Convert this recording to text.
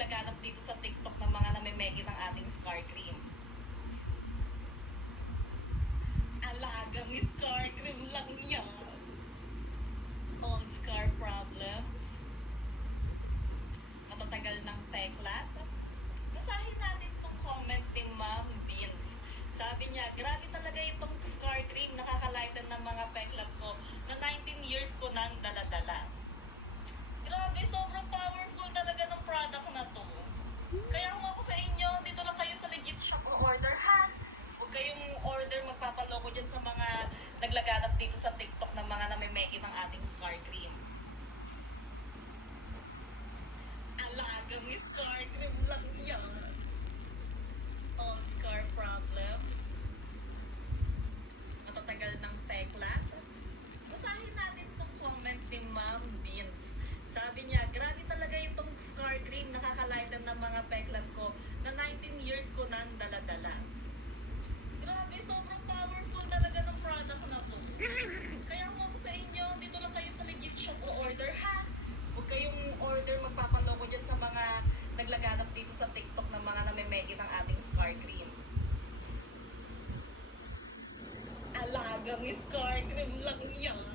naglaganap dito sa TikTok ng mga namimeki ng ating scar cream. Alagang scar cream lang yan. On scar problems. Matatagal ng teklat. Basahin natin itong comment ni Ma'am Beans. Sabi niya, grabe talaga itong scar cream, nakakalighten ng mga peklat ko na 19 years ko nang daladala. Grabe, sobrang powerful talaga ng product na to. Kaya kung ako sa inyo, dito lang kayo sa legit shop o order, ha? Huwag kayong order, magpapaloko dyan sa mga naglaganap dito sa TikTok ng mga namimeki ng ating scar cream. Alagang scar cream lang yan. All scar problems. Matatagal ng teklat. Basahin natin itong comment ni Ma'am Beans. Sabi niya, grabe talaga itong scar cream, nakakalighten ng mga peklat ko na 19 years ko nang daladala. Grabe, sobrang powerful talaga ng product na to. Kaya kung ako sa inyo, dito lang kayo sa legit shop o order, ha? Huwag kayong order, magpapaloko dyan sa mga naglaganap dito sa TikTok ng mga namimeki ng ating scar cream. Alagang scar cream lang yan.